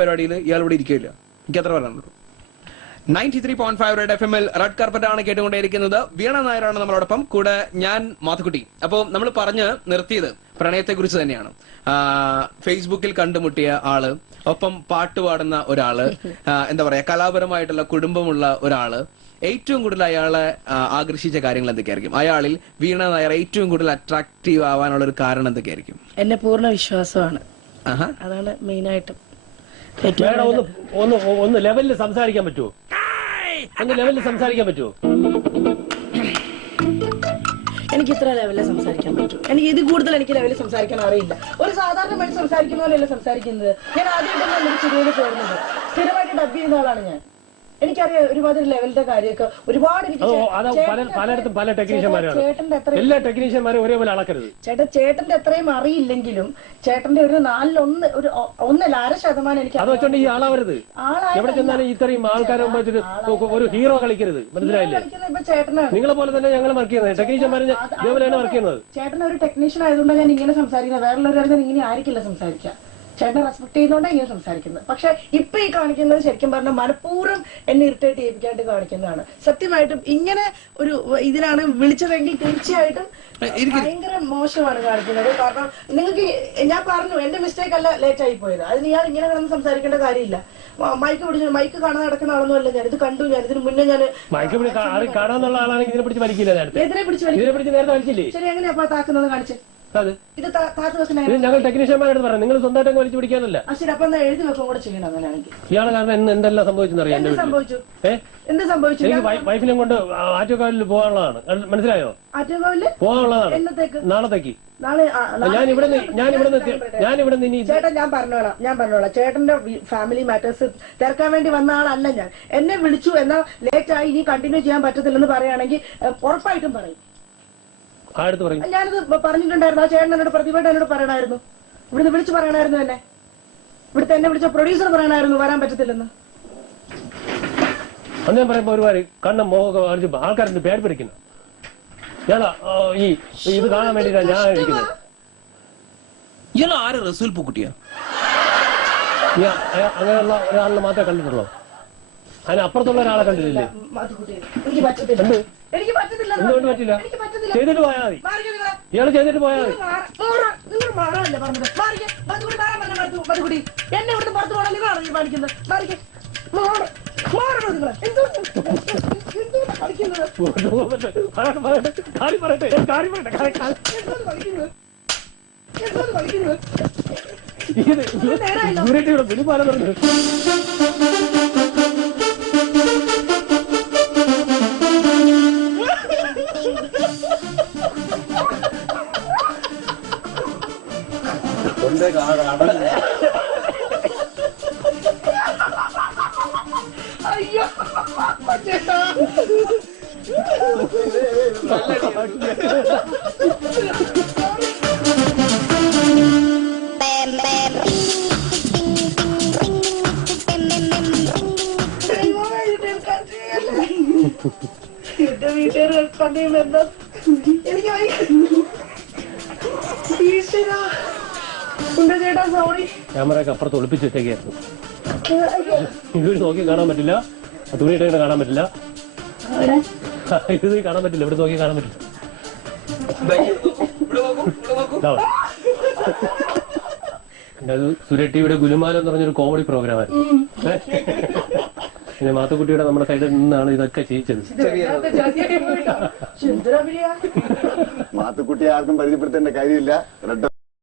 പരിപാടിയിൽ ഇയാൾ ഇവിടെ ഇരിക്കില്ല. എനിക്ക് അത്ര പറയാനുള്ളൂ. 93.5 റെഡ് FM റെഡ് കാർപ്പറ്റ് ആണ് കേട്ടുകൊണ്ടേയിരിക്കുന്നത്. വീണ നായരാണ് നമ്മളോടൊപ്പം, കൂടെ ഞാൻ മാത്തുക്കുട്ടി. അപ്പോൾ നമ്മൾ പറഞ്ഞ് നിർത്തിയത് പ്രണയത്തെ കുറിച്ച് തന്നെയാണ്. ഫേസ്ബുക്കിൽ കണ്ടുമുട്ടിയ ആള്, ഒപ്പം പാട്ട് പാടുന്ന ഒരാള്, എന്താ പറയാ, കലാപരമായിട്ടുള്ള കുടുംബമുള്ള ഒരാള്, ഏറ്റവും കൂടുതൽ അയാളെ ആകർഷിച്ച കാര്യങ്ങൾ എന്തൊക്കെയായിരിക്കും? അയാളിൽ വീണ നായർ ഏറ്റവും കൂടുതൽ അട്രാക്റ്റീവ് ആവാനുള്ള ഒരു കാരണം എന്തൊക്കെയായിരിക്കും? എന്നെ പൂർണ്ണ വിശ്വാസമാണ്, അതാണ് മെയിനായിട്ടും. ഒന്ന് ലെവലിൽ സംസാരിക്കാൻ പറ്റുമോ? എനിക്ക് ഇത്ര ലെവലിൽ സംസാരിക്കാൻ പറ്റും. എനിക്ക് ഇത് കൂടുതൽ എനിക്ക് ലെവലിൽ സംസാരിക്കാൻ അറിയില്ല. ഒരു സാധാരണ മനുഷ്യൻ സംസാരിക്കുന്ന പോലെയല്ല സംസാരിക്കുന്നത്. ഞാൻ ആദ്യമായിട്ടാണ് ചെടിയിൽ ചേർന്നത്. സ്ഥിരമായിട്ട് ഡബ് ചെയ്യുന്ന ആളാണ് ഞാൻ. എനിക്കറിയാം ഒരുപാട് ലെവലിന്റെ കാര്യമൊക്കെ ഒരുപാട്. പലയിടത്തും പല ടെക്നീഷ്യന്മാരാണ്. എല്ലാ ടെക്നീഷ്യന്മാരും ഒരേപോലെ അളക്കരുത്. ചേട്ടന്റെ എത്രയും അറിയില്ലെങ്കിലും ചേട്ടന്റെ ഒരു 4-1 ഒരു 1.5% എനിക്ക് അത് വെച്ചോണ്ട് ഈ ആളാവരുത്. എവിടെ ചെന്നാലും ഇത്രയും ആൾക്കാരെ ഒരു ഹീറോ കളിക്കരുത്, മനസ്സിലായില്ലേ? ചേട്ടനാണ്. നിങ്ങളെ പോലെ തന്നെ ഞങ്ങൾ വർക്ക് ചെയ്യുന്നത് ടെക്നീഷ്യന്മാരെ ഇതേപോലെയാണ് വർക്ക് ചെയ്യുന്നത്. ചേട്ടൻ ഒരു ടെക്നീഷ്യൻ ആയതുകൊണ്ട് ഞാൻ ഇങ്ങനെ സംസാരിക്കുന്നത്. വേറുള്ളവരുടെ ഇങ്ങനെ ആയിരിക്കില്ല സംസാരിക്കാം. ചേട്ടനെ റെസ്പെക്ട് ചെയ്യുന്നതുകൊണ്ടാണ് ഇങ്ങനെ സംസാരിക്കുന്നത്. പക്ഷെ ഇപ്പൊ ഈ കാണിക്കുന്നത് ശരിക്കും പറഞ്ഞാൽ മനഃപൂർവ്വം എന്നെ ഇറിറ്റേറ്റ് ചെയ്യിപ്പിക്കാണ്ട് കാണിക്കുന്നതാണ്. സത്യമായിട്ടും ഇങ്ങനെ ഒരു ഇതിനാണ് വിളിച്ചതെങ്കിൽ തീർച്ചയായിട്ടും ഭയങ്കര മോശമാണ് കാണിക്കുന്നത്. കാരണം നിങ്ങൾക്ക് ഞാൻ പറഞ്ഞു എന്റെ മിസ്റ്റേക്ക് അല്ല ലേറ്റ് ആയി പോയത്. അതിന് ഇയാൾ ഇങ്ങനെ കിടന്ന് സംസാരിക്കേണ്ട കാര്യമില്ല. മൈക്ക് കാണാൻ നടക്കുന്ന ആളൊന്നും അല്ല ഞാൻ. ഇത് കണ്ടു. ഞാൻ ഇതിന് മുന്നേ ഞാൻ കാണാന്നുള്ള ആളാണെങ്കിൽ ഇതിനെ പിടിച്ച് വലിക്കില്ല. എതിരെ പിടിച്ച് ശരി, എങ്ങനെയാ അപ്പൊ താക്കുന്നത് കാണിച്ച്? ഞങ്ങൾ ടെക്നീഷ്യന്മാരോട് പറയാം, നിങ്ങൾ സ്വന്തമായിട്ട് വലിച്ചു പിടിക്കാനല്ല. എഴുതി വെക്കും കൂടെ ചെയ്യണം. അങ്ങനെയാണെങ്കിൽ ഇയാളെ കാരണം എന്തെല്ലാം സംഭവിച്ചെന്നറിയാം. എന്ത് സംഭവിച്ചു? എനിക്ക് വൈഫിനെ കൊണ്ട് ആറ്റുകാലിൽ പോകാനുള്ളതാണ്, മനസ്സിലായോ? പോകാനുള്ളതാണ് നാളത്തേക്ക്. ഞാനിവിടെ ചേട്ടാ ഞാൻ പറഞ്ഞോളാം. ചേട്ടന്റെ ഫാമിലി മാറ്റേഴ്സ് തിരക്കാൻ വേണ്ടി വന്ന ആളല്ല ഞാൻ. എന്നെ വിളിച്ചു എന്നാൽ ലേറ്റ് ആയി ഇനി കണ്ടിന്യൂ ചെയ്യാൻ പറ്റത്തില്ലെന്ന് പറയുകയാണെങ്കിൽ ഉറപ്പായിട്ടും പറയും. ഞാനത് പറഞ്ഞിട്ടുണ്ടായിരുന്നു. ആ ചേട്ടൻ എന്നോട് പ്രതിഭയുടെ എന്നോട് പറയണമായിരുന്നു. ഇവിടുന്ന് വിളിച്ചു പറയണമായിരുന്നു. ഇവിടുത്തെ എന്നെ വിളിച്ച പ്രൊഡ്യൂസർ പറയണമായിരുന്നു വരാൻ പറ്റത്തില്ലെന്ന്. അദ്ദേഹം പറയുമ്പോ ഒരുപാട് കണ്ണം മോഹം ആൾക്കാരുടെ പേര് പിടിക്കുന്നു. ഞാനാ ഈ ഇത് കാണാൻ വേണ്ടിയിട്ടാണ് ഞാൻ ഇരിക്കുന്നത്. ഇയാൾ ആര്? റസൂൽ പൂക്കുട്ടിയാ? അങ്ങനെയുള്ള ഒരാളിനെ മാത്രമേ കണ്ടിട്ടുള്ളൂ. അതിനപ്പുറത്തുള്ള ഒരാളെ കണ്ടിട്ടില്ലേ? എന്തുകൊണ്ട് പറ്റില്ല? ചെയ്തിട്ട് പോയാൽ മതി. ഇയാള് ചെയ്തിട്ട് പോയാൽ മതി. എന്നെ ഇവിടുന്ന് പുറത്തു പോകണം. നിങ്ങളാണ് തീരുമാനിക്കുന്നത്. വിളിപ്പാല പറഞ്ഞു. അയ്യോ എന്റെ വീട്ടുകാർ എന്താ ചേട്ടാ സോറി. ക്യാമറയൊക്കെ അപ്പുറത്ത് ഒളിപ്പിച്ചിട്ടേക്കായിരുന്നു. ഇത് നോക്കി കാണാൻ പറ്റില്ല, തുണിയിട്ടേ കാണാൻ പറ്റില്ല, ഇത് കാണാൻ പറ്റില്ല, ഇവിടെ നോക്കി കാണാൻ പറ്റില്ല. സുരേഷ് ടിവിയുടെ ഗുലുമാലം എന്ന് പറഞ്ഞൊരു കോമഡി പ്രോഗ്രാമായിരുന്നു. പിന്നെ മാത്തുക്കുട്ടിയുടെ നമ്മുടെ സൈഡിൽ നിന്നാണ് ഇതൊക്കെ ചെയ്യിച്ചത്. മാത്തുക്കുട്ടി ആർക്കും പരിചയപ്പെടുത്തേണ്ട കാര്യമില്ല.